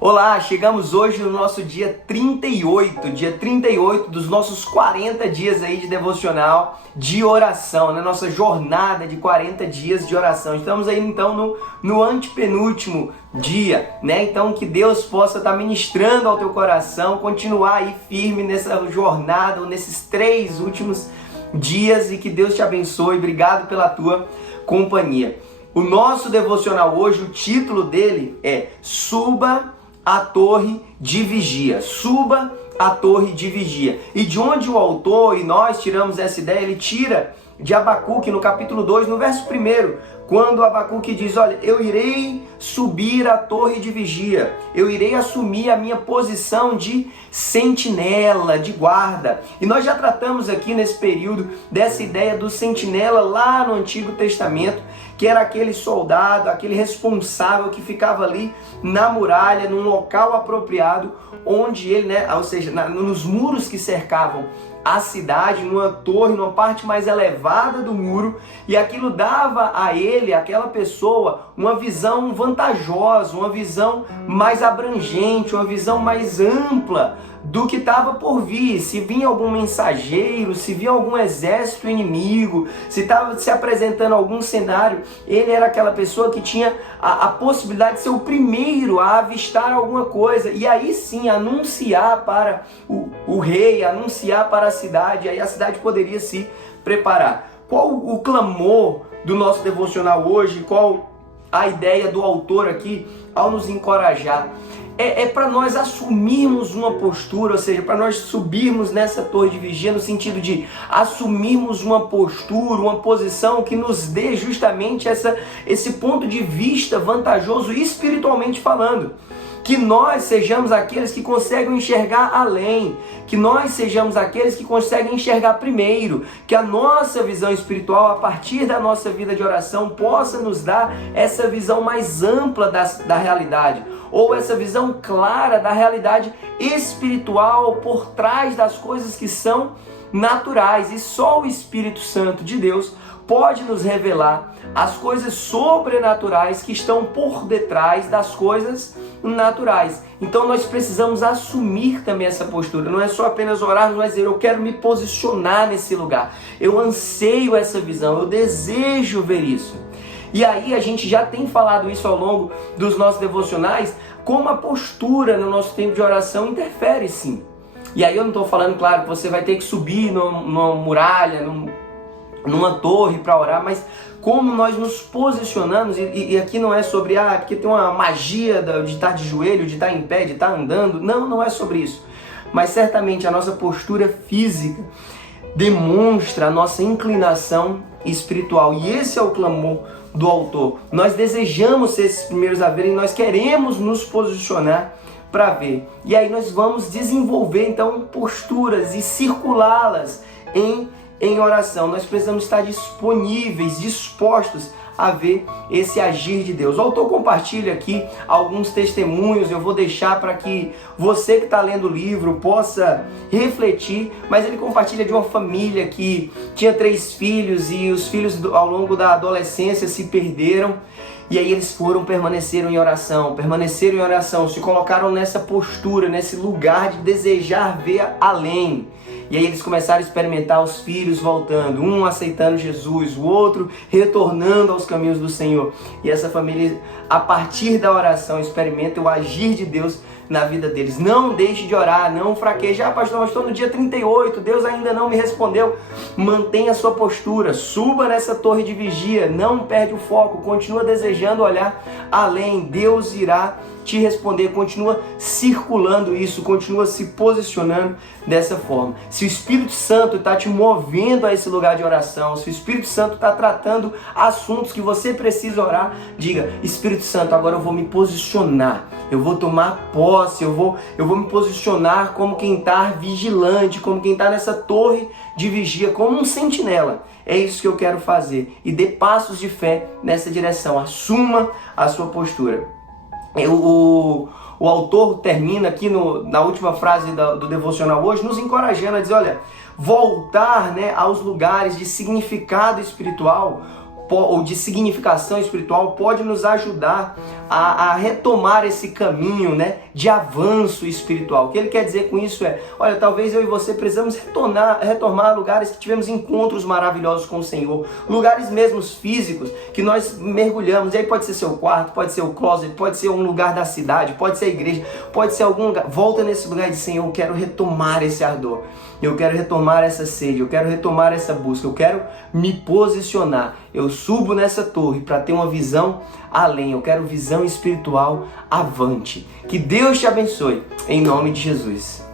Olá, chegamos hoje no nosso dia 38 dos nossos 40 dias aí de devocional, de oração, na nossa jornada de 40 dias de oração. Estamos aí então no antepenúltimo dia, né? Então que Deus possa estar ministrando ao teu coração, continuar aí firme nessa jornada, nesses 3 últimos dias, e que Deus te abençoe. Obrigado pela tua companhia. O nosso devocional hoje, o título dele é Suba a Torre de Vigia. Suba a Torre de Vigia. E de onde o autor e nós tiramos essa ideia? Ele tira de Abacuque, no capítulo 2, no verso 1, quando Abacuque diz: olha, eu irei subir a torre de vigia, eu irei assumir a minha posição de sentinela, de guarda. E nós já tratamos aqui nesse período dessa ideia do sentinela lá no Antigo Testamento, que era aquele soldado, aquele responsável que ficava ali na muralha, num local apropriado, onde ele, ou seja, nos muros que cercavam a cidade, numa torre, numa parte mais elevada do muro, e aquilo dava a ele, aquela pessoa, uma visão vantajosa, uma visão mais abrangente, uma visão mais ampla do que estava por vir. Se vinha algum mensageiro, se vinha algum exército inimigo, se estava se apresentando algum cenário, ele era aquela pessoa que tinha a possibilidade de ser o primeiro a avistar alguma coisa, e aí sim anunciar para o rei, anunciar para a cidade, aí a cidade poderia se preparar. Qual o clamor do nosso devocional hoje? Qual a ideia do autor aqui ao nos encorajar? É para nós assumirmos uma postura, ou seja, para nós subirmos nessa torre de vigia, no sentido de assumirmos uma postura, uma posição que nos dê justamente esse ponto de vista vantajoso espiritualmente falando. Que nós sejamos aqueles que conseguem enxergar além, que nós sejamos aqueles que conseguem enxergar primeiro, que a nossa visão espiritual, a partir da nossa vida de oração, possa nos dar essa visão mais ampla da realidade, ou essa visão clara da realidade espiritual por trás das coisas que são naturais. E só o Espírito Santo de Deus pode nos revelar as coisas sobrenaturais que estão por detrás das coisas naturais. Então nós precisamos assumir também essa postura. Não é só apenas orar, mas dizer: eu quero me posicionar nesse lugar, eu anseio essa visão, eu desejo ver isso. E aí a gente já tem falado isso ao longo dos nossos devocionais, como a postura no nosso tempo de oração interfere sim. E aí eu não estou falando, claro, que você vai ter que subir numa muralha, numa torre para orar, mas como nós nos posicionamos, e aqui não é sobre, porque tem uma magia de estar de joelho, de estar em pé, de estar andando, não é sobre isso, mas certamente a nossa postura física demonstra a nossa inclinação espiritual, e esse é o clamor do autor. Nós desejamos ser esses primeiros a verem, nós queremos nos posicionar para ver, e aí nós vamos desenvolver então posturas e circulá-las em oração. Nós precisamos estar disponíveis, dispostos a ver esse agir de Deus. O autor compartilha aqui alguns testemunhos, eu vou deixar para que você que está lendo o livro possa refletir, mas ele compartilha de uma família que tinha 3 filhos, e os filhos ao longo da adolescência se perderam, e aí eles permaneceram em oração, se colocaram nessa postura, nesse lugar de desejar ver além. E aí eles começaram a experimentar os filhos voltando, um aceitando Jesus, o outro retornando aos caminhos do Senhor. E essa família, a partir da oração, experimenta o agir de Deus na vida deles. Não deixe de orar, não fraqueje. Pastor, mas estou no dia 38, Deus ainda não me respondeu. Mantenha a sua postura, suba nessa torre de vigia, não perde o foco, continua desejando olhar além. Deus irá te responder, continua circulando isso, continua se posicionando dessa forma. Se o Espírito Santo está te movendo a esse lugar de oração, se o Espírito Santo está tratando assuntos que você precisa orar, diga: Espírito Santo, agora eu vou me posicionar, eu vou tomar posse, eu vou me posicionar como quem está vigilante, como quem está nessa torre de vigia, como um sentinela. É isso que eu quero fazer, e dê passos de fé nessa direção, assuma a sua postura. O autor termina aqui na última frase do devocional hoje, nos encorajando a dizer: olha, voltar aos lugares de significado espiritual ou de significação espiritual pode nos ajudar a retomar esse caminho, né, de avanço espiritual. O que ele quer dizer com isso é, olha, talvez eu e você precisamos retomar lugares que tivemos encontros maravilhosos com o Senhor, lugares mesmo físicos que nós mergulhamos, e aí pode ser seu quarto, pode ser o closet, pode ser um lugar da cidade, pode ser a igreja, pode ser algum lugar. Volta nesse lugar e diz, Senhor, eu quero retomar esse ardor, eu quero retomar essa sede, eu quero retomar essa busca, eu quero me posicionar, eu subo nessa torre para ter uma visão além, eu quero visão espiritual avante. Que Deus te abençoe, em nome de Jesus.